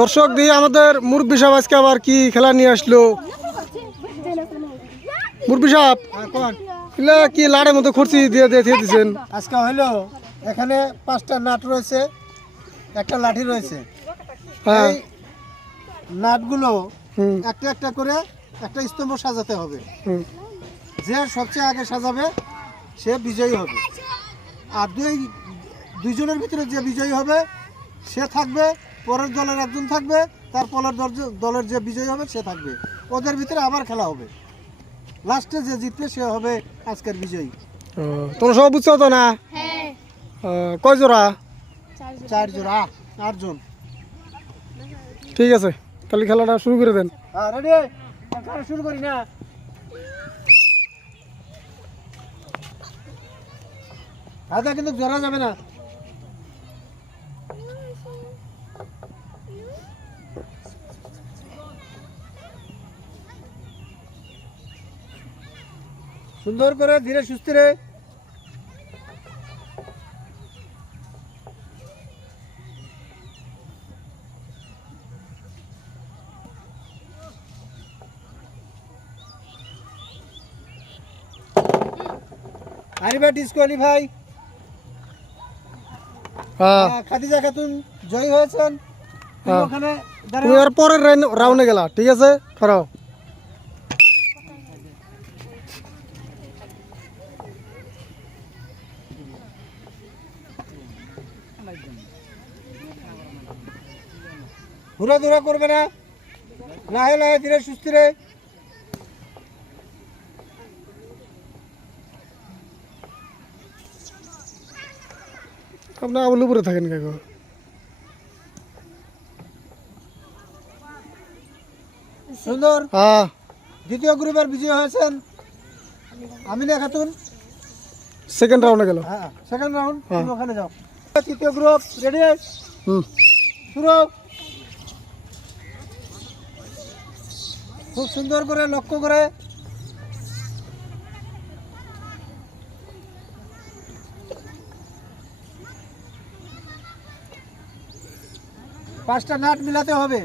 দর্শক দিয়ে আমাদের মুরব্বি সাহেব আজকে আবার কি খেলা নিয়ে আসলো। মুরব্বি সাহেব কি লাড়ের মতো খুরসি দিয়ে দিয়েছেন আজকে হইলো। এখানে 5টা নাট রয়েছে, একটা লাঠি রয়েছে। হ্যাঁ, নাটগুলো একটা একটা করে একটা স্তম্ভ সাজাতে হবে। যে সবচেয়ে আগে সাজাবে সে বিজয়ী হবে। আর দুইজনের ভিতরে যে বিজয়ী হবে সে থাকবে, পরের দলের একজন থাকবে, তার পরের দলের যে বিজয়ী হবে সে থাকবে। ওদের ভিতরে আবার খেলা হবে, লাস্টে যে জিতবে সে হবে আজকের বিজয়ী। তোমরা সব বুঝছো তো না? কয় জোড়া? 4 জোড়া, 8 জন। ঠিক আছে, তাহলে খেলাটা শুরু করে দেন। রেডি, খেলা শুরু করি না? হাতে কিন্তু জোড়া যাবে না। সুন্দর করে ধীরে সুস্থিরে আরিবা ডিসকোয়ালিফাই। খাদিজা খাতুন জয়ী হয়েছেন। ওখানে তুমি আর পরের রাউন্ডে গেলা, ঠিক আছে? খারাপ ঘোরাধুরা করবে না, লাহে লাহে ধীরে সুস্থিরে। আপনার আবুল উপরে থাকেন কাকু। সুন্দর। দ্বিতীয় গ্রুপের বিজয়ী হয়েছেন আমিনা খাতুন। সেকেন্ড রাউন্ডে গেল। হ্যাঁ, সেকেন্ড রাউন্ড। তুমি ওখানে যাও। তৃতীয় গ্রুপ রেডি, শুরু। খুব সুন্দর করে লক্ষ্য করে পাঁচটা নাট মিলাতে হবে।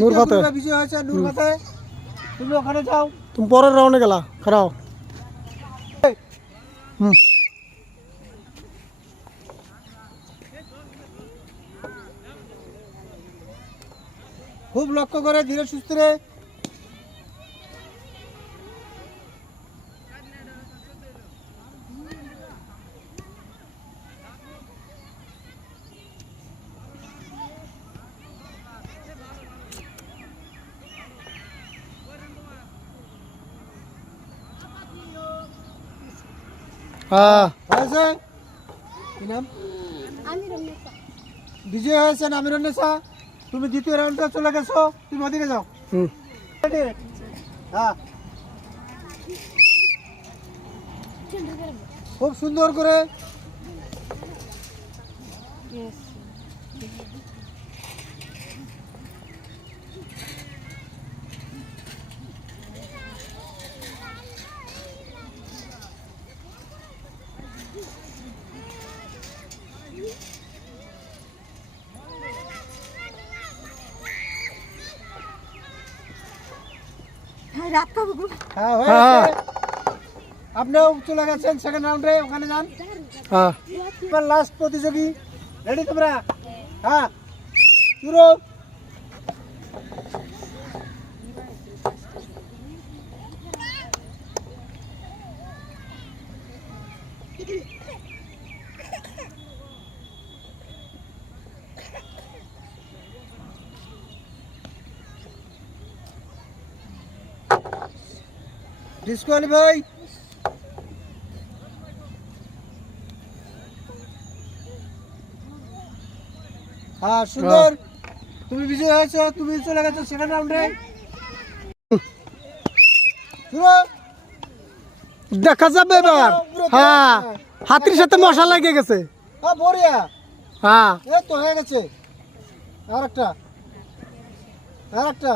নূর ফাতে বিজয় হয়েছে, নূর ফাতে। তুমি ওখানে যাও। তুমি পরের রাউন্ডে গেলা, খারাপ। খুব লক্ষ্য করে ধীরে সুস্থিরে। বিজয় হয়েছেন আমিরুন্নেসা। তুমি দ্বিতীয় রাউন্ডে চলে গেছো, তুমি ওদিকে যাও। খুব সুন্দর করে আপনিও চলে গেছেন সেকেন্ড রাউন্ডে, ওখানে যান। লাস্ট প্রতিযোগী রেডি তোমরা? হ্যাঁ, শুরু। ডিসকোয়ালিফাই। হ্যাঁ, সুন্দর। তুমি বিজয় হয়েছো, তুমি চলে গেছো সেকেন্ড রাউন্ডে। দেখা যাবে এবার। হ্যাঁ, হাতির সাথে মশা লেগে গেছে। হ্যাঁ, বড়িয়া। হ্যাঁ, এই তো হয়ে গেছে। আরেকটা, আরেকটা।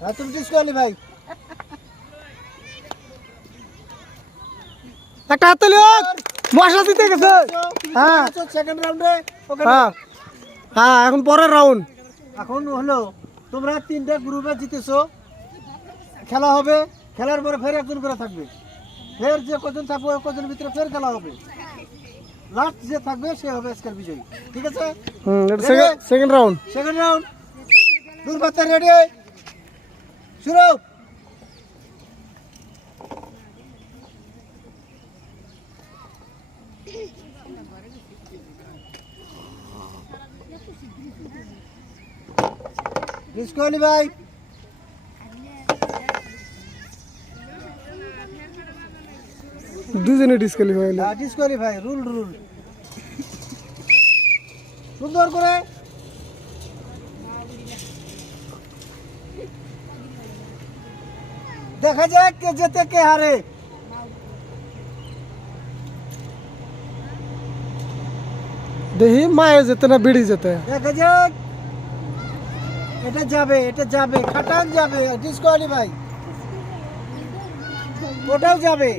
হ্যাঁ তুমি ডিসকোয়ালি ভাই। একটা হাততালি হোক, মশলা দিতে গেছে। হ্যাঁ সেকেন্ড রাউন্ডে হ্যাঁ হ্যাঁ, এখন পরের রাউন্ড। এখন হলো তোমরা 3টা গ্রুপে জিতেছো, খেলা হবে, খেলার পরে ফের একজন করে থাকবে, ফের যে কজন থাকবে ওই কজনের ভিতরে ফের খেলা হবে, লাস্ট যে থাকবে সে হবে আজকের বিজয়ী, ঠিক আছে? এটা সেকেন্ড রাউন্ড। সেকেন্ড রাউন্ড, দুর্বাতা রেডি, শুরু। ডিসকোয়ালি ভাই, দুজনে ডিসকালিফাই হলো। ডিসকোয়ালি ভাই, রুল রুল সুন্দর করে। দেখা যাক কে জেতে কে হারে। দেখি মায়ে যেতে না বিড়ি যেতে। দেখা যাক, এটা যাবে, এটা যাবে, খাটান যাবে, ডিসকোয়ালি ভাই ওটাও যাবে।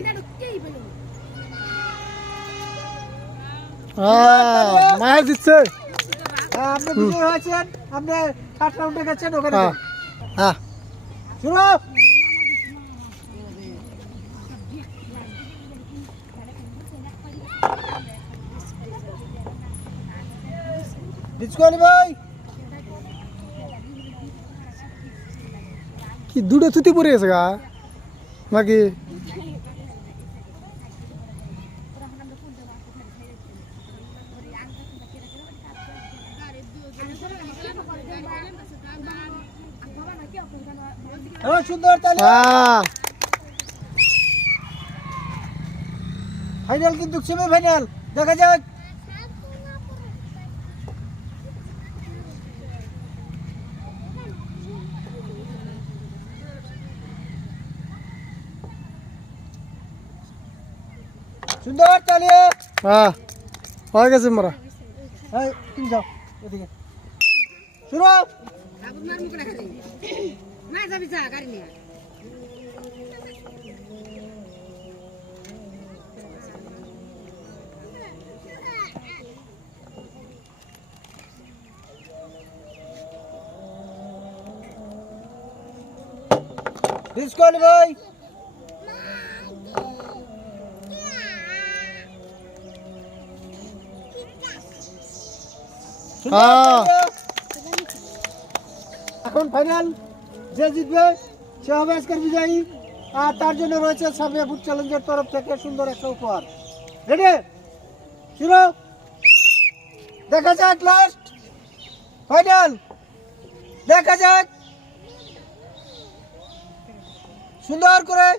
মায়ের দিচ্ছে। আপনি বিজয় হয়েছেন, আপনি থার্ড রাউন্ডে গেছেন, ওখানে হ্যাঁ হ্যাঁ, শুরু। ডিসকোয়ালি ভাই, কি দুটো থুতি পড়ে গেছে গা নাকি? হ্যাঁ সুন্দর, তাহলে হ্যাঁ ফাইনাল কিন্তু সেমি ফাইনাল, দেখা যাক। সুন্দর, তাহলে হ্যাঁ হয়ে গেছে মারা। এই তুমি যাও এদিকে, শুরু। ডিসকোয়ালি ভাই, এখন ফাইনাল, যে জিতবে সে হবে আজকের বিজয়ী, আর তার জন্য রয়েছে সাবিয়া ফুড চ্যালেঞ্জের তরফ থেকে সুন্দর একটা উপহার। রেডি, শুরু। দেখা যাক লাস্ট ফাইনাল, দেখা যাক সুন্দর করে।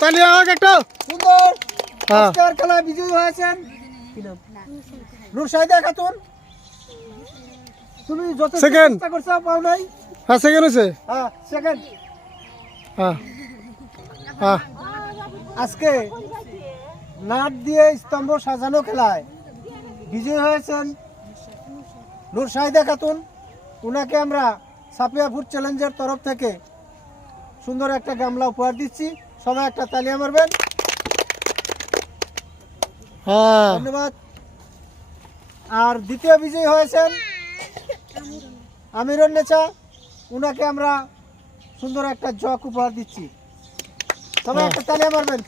তাহলে হোক একটা। সুন্দর, হ্যাঁ। আজকের খেলায় বিজয়ী হয়েছেন নুরশাহিদা খাতুন। তুমি যত Second. চেষ্টা করছো পাও নাই। হ্যাঁ সেকেন্ড হয়েছে। হ্যাঁ সেকেন্ড। হ্যাঁ হ্যাঁ, আজকে নাট দিয়ে স্তম্ভ সাজানো খেলায় বিজয়ী হয়েছেন নুরশাহিদা খাতুন। ওনাকে আমরা সাপিয়া ফুড চ্যালেঞ্জের তরফ থেকে সুন্দর একটা গামলা উপহার দিচ্ছি, সবাই একটা তালিয়া মারবেন। হ্যাঁ ধন্যবাদ। আর দ্বিতীয় বিজয়ী হয়েছেন আমিরুন নেচা, ওনাকে আমরা সুন্দর একটা জগ উপহার দিচ্ছি, সবাই একটা তালিয়া মারবেন।